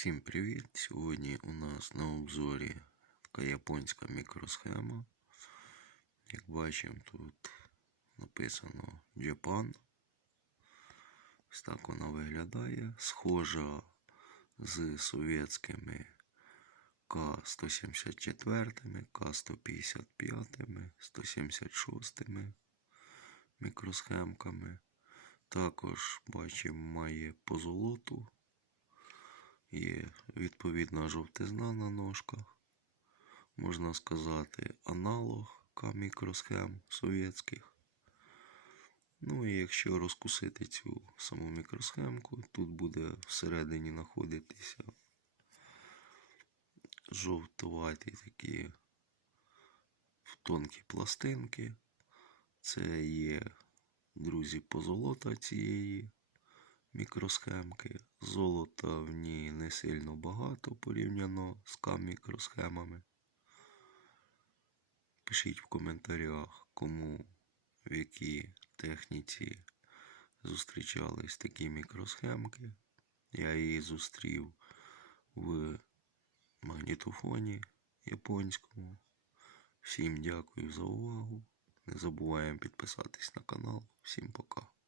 Всім привіт! Сьогодні у нас на обзорі така японська мікросхема. Як бачимо, тут написано Japan. Ось так вона виглядає. Схожа з совєтськими К-174, К-155, 176 мікросхемками. Також бачимо, має позолоту. Є відповідна жовтизна на ножках. Можна сказати, аналог К-мікросхем совєтських. Ну і якщо розкусити цю саму мікросхемку, тут буде всередині знаходитися жовтуваті такі тонкі пластинки. Це є, друзі, позолота цієї мікросхемки. Золота в ній не сильно багато порівняно з К-мікросхемами. Пишіть в коментарях, кому в якій техніці зустрічались такі мікросхемки. Я її зустрів в магнітофоні японському. Всім дякую за увагу. Не забуваємо підписатись на канал. Всім пока.